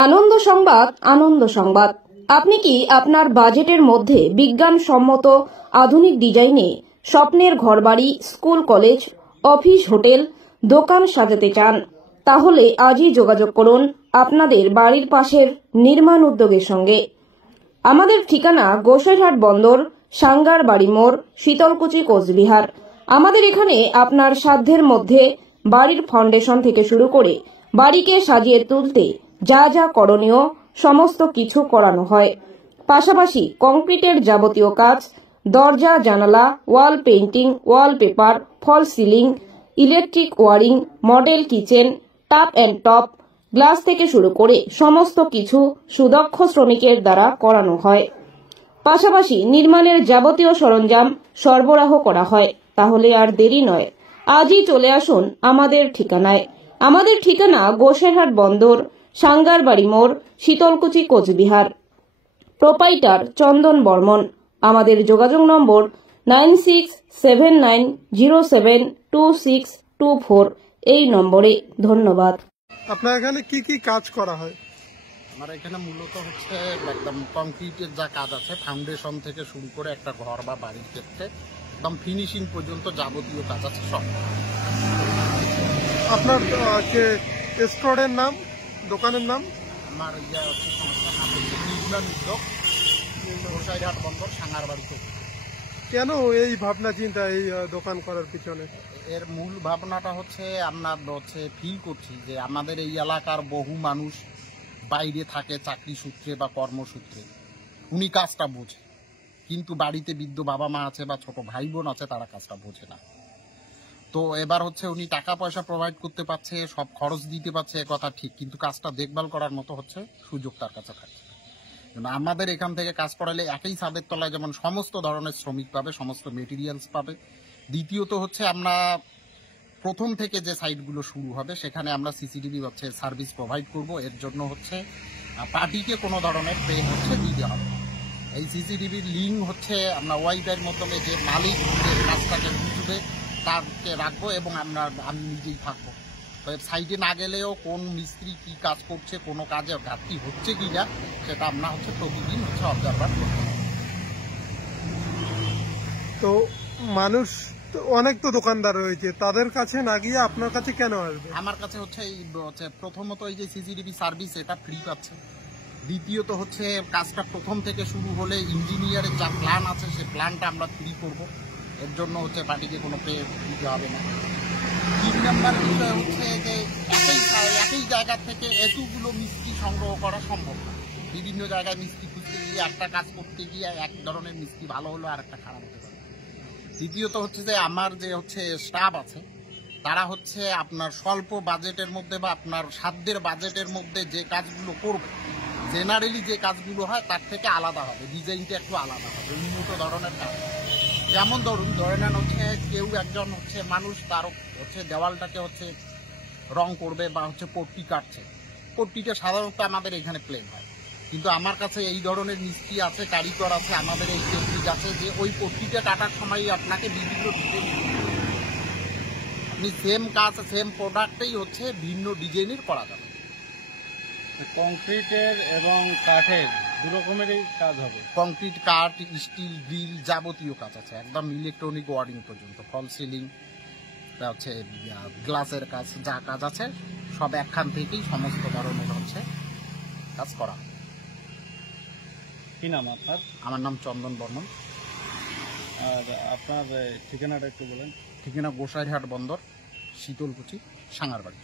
আনন্দ সংবাদ। আনন্দ সংবাদ। আপনি কি আপনার বাজেটের মধ্যে বিজ্ঞানসম্মত আধুনিক ডিজাইনে স্বপ্নের ঘরবাড়ি, স্কুল, কলেজ, অফিস, হোটেল, দোকান সাজাতে চান? তাহলে আজই যোগাযোগ করুন আপনাদের বাড়ির পাশের নির্মাণ উদ্যোগের সঙ্গে। আমাদের ঠিকানা গোসাইরহাট বন্দর, সাঙ্গার বাড়ি মোড়, শীতলকুচি, কোচবিহার। আমাদের এখানে আপনার সাধ্যের মধ্যে বাড়ির ফাউন্ডেশন থেকে শুরু করে বাড়িকে সাজিয়ে তুলতে যা যা করণীয় সমস্ত কিছু করানো হয়। পাশাপাশি কংক্রিটের যাবতীয় কাজ, দরজা, জানালা, wall painting, wallpaper, fall ceiling, electric wiring, model kitchen, tap and top, glass থেকে শুরু করে সমস্ত কিছু সুদক্ষ শ্রমিকের দ্বারা করানো হয়। পাশাপাশি নির্মাণের যাবতীয় সরঞ্জাম সরবরাহ করা হয়। তাহলে আর দেরি নয়, আজই চলে আসুন আমাদের ঠিকানায়। আমাদের ঠিকানা গোসাইরহাট বন্দর, সাঙ্গার বাড়ি মোড়, শীতলকুচি, কোচবিহার। প্রোপাইটার চন্দন বর্মন। আমাদের যোগাযোগ নম্বর 9679072624 এই নম্বরে। ধন্যবাদ। আপনার এখানে কি কি কাজ করা হয়? আমার এখানে মূলত হচ্ছে একদম কংক্রিটের যা কাজ আছে, ফাউন্ডেশন থেকে শুরু করে একটা ঘর বা বাড়ির ক্ষেত্রে একদম ফিনিশিং পর্যন্ত যাবতীয় কাজ আছে সব। আপনার স্টোরের নাম, দোকানের নাম? আমার হচ্ছে সংস্থার নাম হচ্ছে নির্মাণ উদ্যোগ, গোসাইরহাট বন্দর, সাঙ্গারবাড়ি। কেন এই ভাবনা চিন্তা এই দোকান করার পিছনে? এর মূল ভাবনাটা হচ্ছে আমরা ফিল করছি যে আমাদের এই এলাকার বহু মানুষ বাইরে থাকে চাকরি সূত্রে বা কর্মসূত্রে, উনি কাজটা বোঝে, কিন্তু বাড়িতে বৃদ্ধ বাবা মা আছে বা ছোট ভাই বোন আছে, তারা কাজটা বোঝে না। তো এবার হচ্ছে উনি টাকা পয়সা প্রোভাইড করতে পারছে, সব খরচ দিতে পারছে, কথা ঠিক, কিন্তু কাজটা দেখভাল করার মতো হচ্ছে সুযোগ তার কাছে থাকে। আমাদের এখান থেকে কাজ করালে একই ছাদের তলায় যেমন সমস্ত ধরনের শ্রমিক পাবে, সমস্ত মেটেরিয়ালস পাবে। দ্বিতীয়ত হচ্ছে আমরা প্রথম থেকে যে সাইটগুলো শুরু হবে সেখানে আমরা সিসিটিভি হচ্ছে সার্ভিস প্রোভাইড করব। এর জন্য হচ্ছে পার্টিকে কোনো ধরনের পে হচ্ছে দিতে হবে। এই সিসিটিভির লিঙ্ক হচ্ছে আমরা ওয়াইফাইয়ের মাধ্যমে যে মালিক যে কাজটাকে বুঝবে তাকে রাখবো এবং আমি নিজেই থাকবো। তো সাইটে না গেলেও কোন মিস্ত্রি কি কাজ করছে, কোনো কাজে ঘাটতি হচ্ছে কি না, সেটা আমরা হচ্ছে প্রতিদিন হচ্ছে অবজারভার করবো। তো মানুষ অনেক তো দোকানদার রয়েছে, তাদের কাছে না গিয়ে আপনার কাছে কেন আসবে? আমার কাছে হচ্ছে প্রথমত এই যে সিসিটিভি সার্ভিস, এটা ফ্রি পাচ্ছে। দ্বিতীয়ত হচ্ছে কাজটা প্রথম থেকে শুরু হলে ইঞ্জিনিয়ারের যা প্ল্যান আছে সেই প্ল্যানটা আমরা ফ্রি করব। এর জন্য হচ্ছে পার্টিকে কোনো পে দিতে হবে না। 3 নম্বর বিষয় হচ্ছে যে একই জায়গা থেকে এতগুলো মিস্ত্রি সংগ্রহ করা সম্ভব না। বিভিন্ন জায়গায় মিস্ত্রি খুঁজতে গিয়ে একটা কাজ করতে গিয়ে এক ধরনের মিস্ত্রি ভালো হলো আর একটা খারাপ হতে পারে। দ্বিতীয়ত হচ্ছে যে আমার যে হচ্ছে স্টাফ আছে, তারা হচ্ছে আপনার স্বল্প বাজেটের মধ্যে বা আপনার সাধ্যের বাজেটের মধ্যে যে কাজগুলো করবে, জেনারেলি যে কাজগুলো হয় তার থেকে আলাদা হবে, ডিজাইনটা একটু আলাদা হবে, উন্নত ধরনের কাজ। যেমন ধরে নেন হচ্ছে কেউ একজন হচ্ছে মানুষ, তার হচ্ছে দেওয়ালটাকে হচ্ছে রং করবে বা হচ্ছে পট্টি কাটছে, পট্টিটা সাধারণত আমাদের এখানে প্লেন হয়, কিন্তু আমার কাছে এই ধরনের মিস্ত্রি আছে, কারিগর আছে, আমাদের এই টেকনিক আছে যে ওই পট্টিটা কাটার সময় আপনাকে বিভিন্ন ডিজাইন, আপনি সেম কাজ সেম প্রোডাক্টেই হচ্ছে ভিন্ন ডিজাইনের করা যাবে। কংক্রিটের এবং কাঠের দু রকমেরই কাজ হবে। কংক্রিট, কাঠ, স্টিল, গ্রিল যাবতীয় কাজ আছে, একদম ইলেকট্রনিক ওয়ারিং পর্যন্ত, ফল সিলিং, হচ্ছে গ্লাসের কাজ, যা কাজ আছে সব একখান থেকেই সমস্ত ধরনের হচ্ছে কাজ করা। কি নাম আপনার? আমার নাম চন্দন বর্মন। আর আপনার ঠিকানাটা একটু বলেন। ঠিকানা গোসাইরহাট বন্দর, শীতলকুচি, সাঙ্গারবাড়ি।